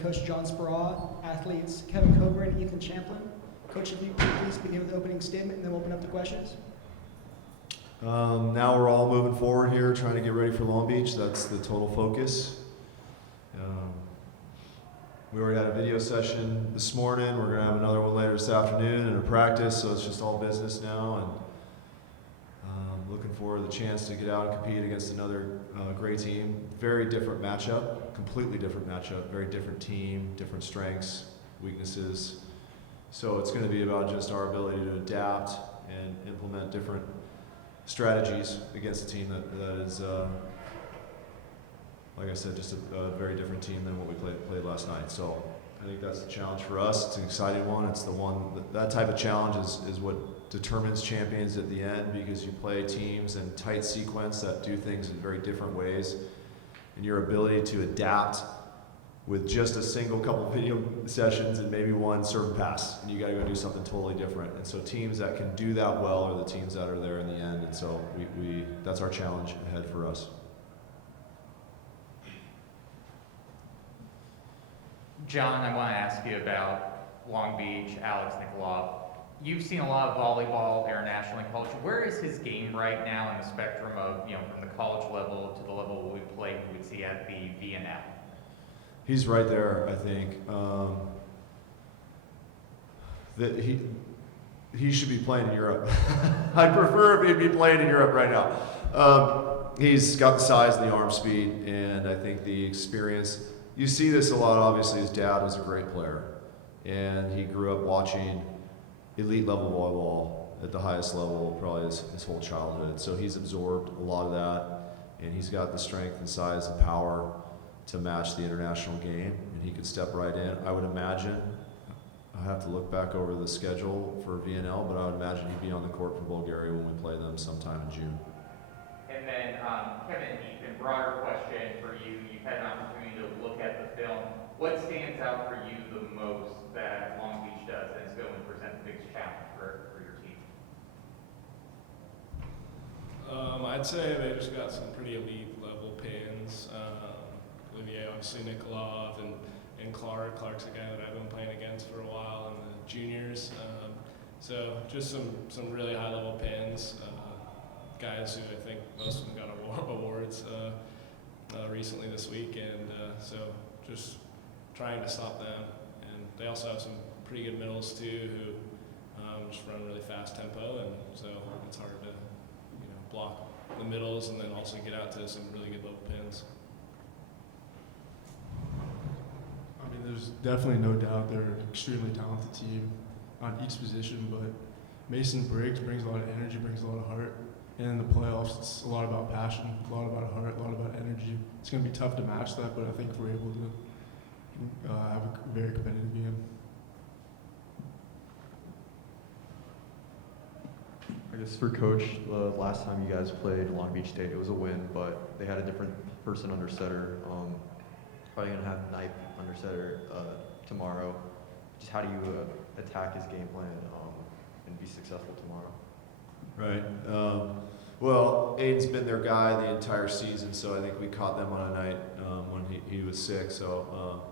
coach John Speraw, athletes Kevin Coburn and Ethan Champlin. Coach, if you could please begin with the opening statement and then we'll open up the questions. Now we're all moving forward here, trying to get ready for Long Beach. That's the total focus. We already had a video session this morning. We're going to have another one later this afternoon and a practice, so it's just all business now. And looking for the chance to get out and compete against another great team. Very different matchup, completely different matchup, very different team, different strengths, weaknesses. So it's going to be about just our ability to adapt and implement different strategies against a team that is, like I said, just a very different team than what we played last night. So I think that's the challenge for us. It's an exciting one. It's the one, that type of challenge is what determines champions at the end, because you play teams in tight sequence that do things in very different ways. And your ability to adapt with just a single couple video sessions and maybe one serve and pass, and you got to go do something totally different. And so teams that can do that well are the teams that are there in the end. And so we that's our challenge ahead for us. John, I want to ask you about Long Beach, Alex Nikolov. You've seen a lot of volleyball internationally in college. Where is his game right now in the spectrum of, from the college level to the level we play, we would see at the VNL? He's right there, I think. That he should be playing in Europe. I'd prefer if he'd be playing in Europe right now. He's got the size and the arm speed, and I think the experience. You see this a lot, obviously. His dad was a great player, and he grew up watching elite level volleyball at the highest level probably his whole childhood. So he's absorbed a lot of that, and he's got the strength and size and power to match the international game, and he could step right in. I would imagine, I have to look back over the schedule for VNL, but I would imagine he'd be on the court for Bulgaria when we play them sometime in June. And then, Kevin, Ethan, broader question for you. You've had an opportunity to look at the film. What stands out for you the most that Long Beach does and is going to present the biggest challenge for your team? I'd say they just got some pretty elite level pins. Olivier, obviously Nikolov, and Clark's a guy that I've been playing against for a while in the juniors. So just some really high level pins. Guys who I think most of them got awards recently this week, and so just trying to stop them. And they also have some pretty good middles too, who just run really fast tempo, and so it's hard to block the middles and then also get out to some really good level pins. I mean, there's definitely no doubt they're an extremely talented team on each position, but Mason Briggs brings a lot of energy, brings a lot of heart. And in the playoffs, it's a lot about passion, a lot about heart, a lot about energy. It's going to be tough to match that, but I think we're able to have a very competitive game. I guess for Coach, the last time you guys played Long Beach State, it was a win, but they had a different person under setter. Probably going to have Knipe under setter tomorrow. Just how do you attack his game plan and be successful tomorrow? Right. Well, Aiden's been their guy the entire season, so I think we caught them on a night when he was sick. So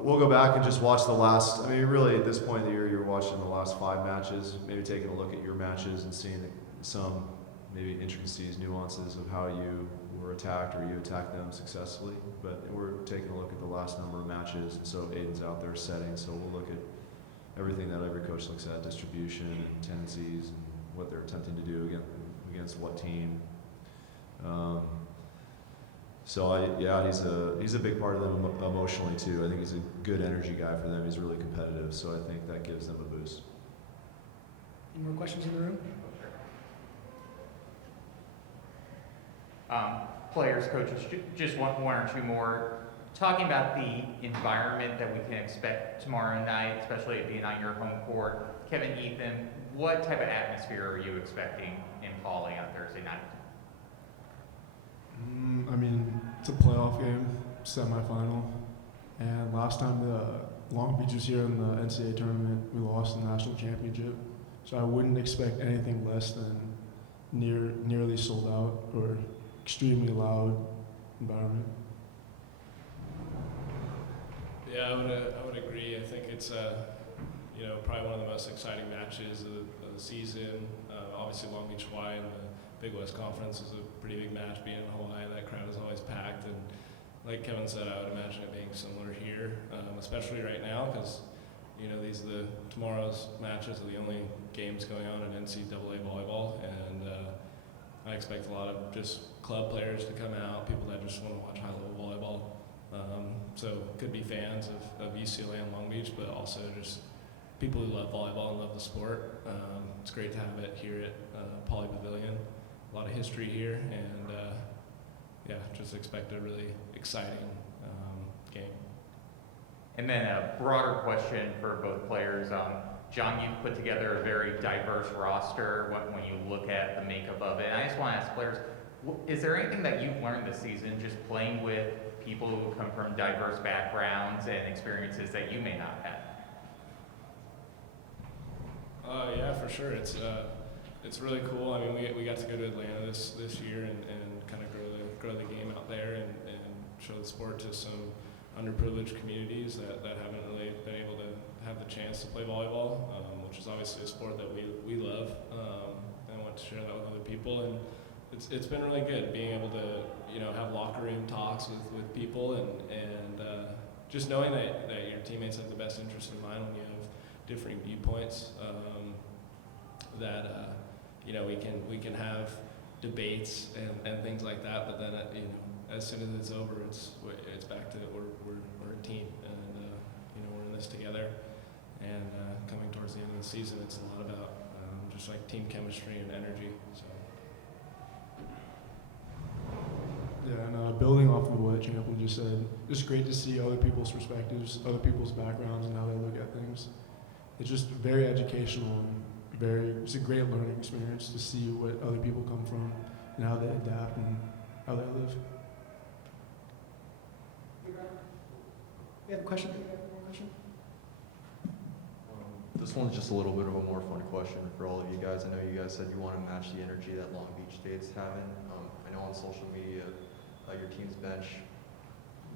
we'll go back and just watch the last. I mean, really, at this point of the year, you're watching the last 5 matches, maybe taking a look at your matches and seeing some maybe intricacies, nuances of how you were attacked or you attacked them successfully. But we're taking a look at the last number of matches, and so Aiden's out there setting. So we'll look at everything that every coach looks at, distribution and tendencies and what they're attempting to do against what team. He's a big part of them emotionally too. I think he's a good energy guy for them. He's really competitive, so I think that gives them a boost. Any more questions in the room? Players, coaches, just one or two more. Talking about the environment that we can expect tomorrow night, especially it being on your home court. Kevin, Ethan, what type of atmosphere are you expecting in Pauley on Thursday night? I mean, it's a playoff game, semifinal, and last time the Long Beach was here in the NCAA tournament, we lost the national championship. So I wouldn't expect anything less than nearly sold out or extremely loud environment. Yeah, I would agree. I think it's probably one of the most exciting matches of the season. Obviously, Long Beach, Hawaii, and the Big West Conference is a pretty big match. Being in Hawaii, that crowd is always packed, and like Kevin said, I would imagine it being similar here, especially right now because tomorrow's matches are the only games going on in NCAA volleyball, and I expect a lot of just club players to come out, people that just want to watch high-level volleyball. So could be fans of UCLA and Long Beach, but also just people who love volleyball and love the sport. It's great to have it here at Poly Pavilion. A lot of history here, and just expect a really exciting game. And then a broader question for both players. John, you've put together a very diverse roster when you look at the makeup of it. And I just want to ask players, is there anything that you've learned this season just playing with people who come from diverse backgrounds and experiences that you may not have? Yeah, for sure. It's really cool. I mean, we got to go to Atlanta this year and kind of grow the game out there and show the sport to some underprivileged communities that haven't really been able to have the chance to play volleyball, which is obviously a sport that we love, and I want to share that with other people. And it's been really good being able to have locker room talks with people and just knowing that your teammates have the best interest in mind when you have differing viewpoints. We can have debates and things like that, but then as soon as it's over, it's back to we're a team, and we're in this together. And coming towards the end of the season, it's a lot about just like team chemistry and energy. So. Yeah, and building off of what Champlin just said, just great to see other people's perspectives, other people's backgrounds, and how they look at things. It's just very educational and it's a great learning experience to see what other people come from and how they adapt and how they live. We have a question? This one's just a little bit of a more fun question for all of you guys. I know you guys said you want to match the energy that Long Beach State's having. I know on social media, your team's bench,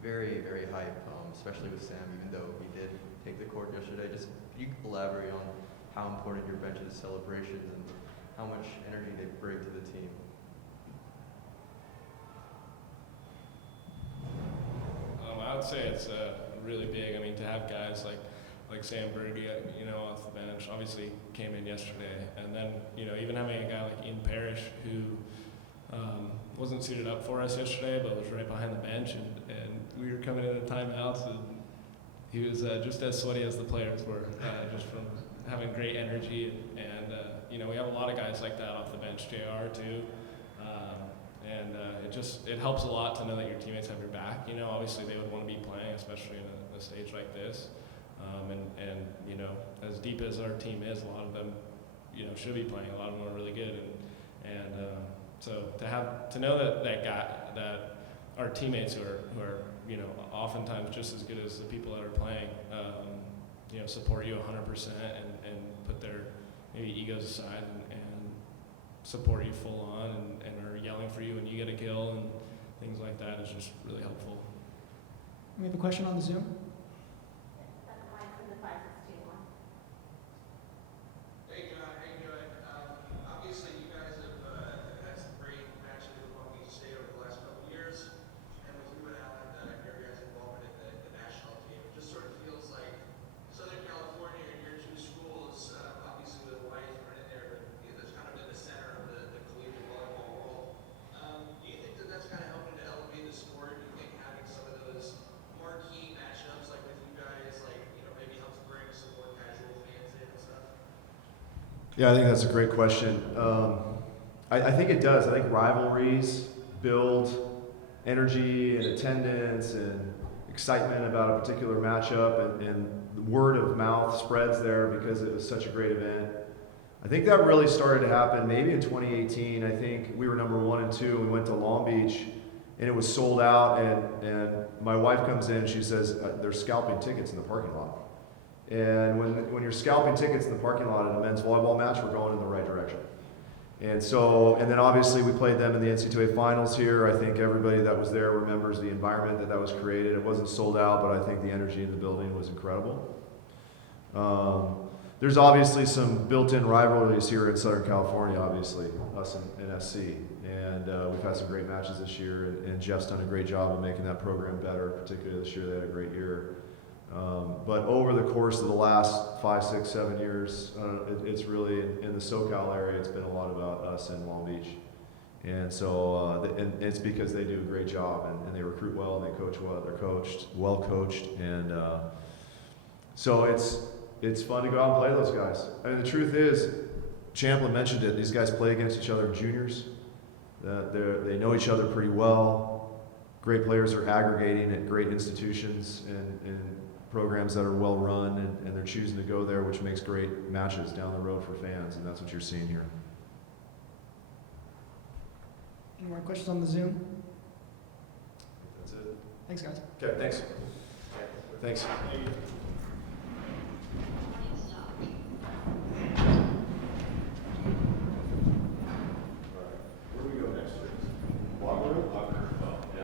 very, very hype, especially with Sam, even though he did take the court yesterday. Just can you elaborate on how important your bench is to celebrations and how much energy they bring to the team? I would say it's really big. I mean, to have guys like Sam Berge, off the bench, obviously came in yesterday, and then even having a guy like Ian Parrish who wasn't suited up for us yesterday, but was right behind the bench, and we were coming in at timeouts, and he was just as sweaty as the players were, just from having great energy, and we have a lot of guys like that off the bench, JR too, and it helps a lot to know that your teammates have your back. Obviously they would want to be playing, especially in a stage like this, and as deep as our team is, a lot of them should be playing. A lot of them are really good, and so to know that our teammates who are oftentimes just as good as the people that are playing, support you 100% and put their maybe egos aside and support you full on and are yelling for you when you get a kill and things like that is just really helpful. We have a question on the Zoom. Hey John, how you doing? Obviously you guys have had some great matches with Long Beach State over the last couple of years, and with you and Alan, your guys' involvement in the national team, it just sort of feels like Southern California and your two schools, obviously with Hawaii's right in there, but it's kind of in the center of the collegiate volleyball world. Do you think that that's kind of helping to elevate the sport? Do you think having some of those marquee matchups like with you guys, maybe helps bring some more casual fans in and stuff? Yeah, I think that's a great question. I think it does. I think rivalries build energy and attendance and excitement about a particular matchup, and word of mouth spreads there because it was such a great event. I think that really started to happen maybe in 2018. I think we were number 1 and 2. We went to Long Beach, and it was sold out. And my wife comes in and she says, "They're scalping tickets in the parking lot." And when you're scalping tickets in the parking lot at a men's volleyball match, we're going in the right direction. And then obviously we played them in the NCAA finals here. I think everybody that was there remembers the environment that was created. It wasn't sold out, but I think the energy in the building was incredible. There's obviously some built-in rivalries here in Southern California, obviously, us and SC. And we've had some great matches this year, and Jeff's done a great job of making that program better, particularly this year. They had a great year. But over the course of the last 5, 6, 7 years, it's really, in the SoCal area, it's been a lot about us in Long Beach. And so and it's because they do a great job, and they recruit well, and they coach well. They're well coached. And so it's fun to go out and play those guys. I mean, the truth is, Champlin mentioned it, these guys play against each other in juniors. They know each other pretty well. Great players are aggregating at great institutions and programs that are well run, and they're choosing to go there, which makes great matches down the road for fans, and that's what you're seeing here. Any more questions on the Zoom? That's it. Thanks, guys. Okay, thanks. Thanks. Thank you.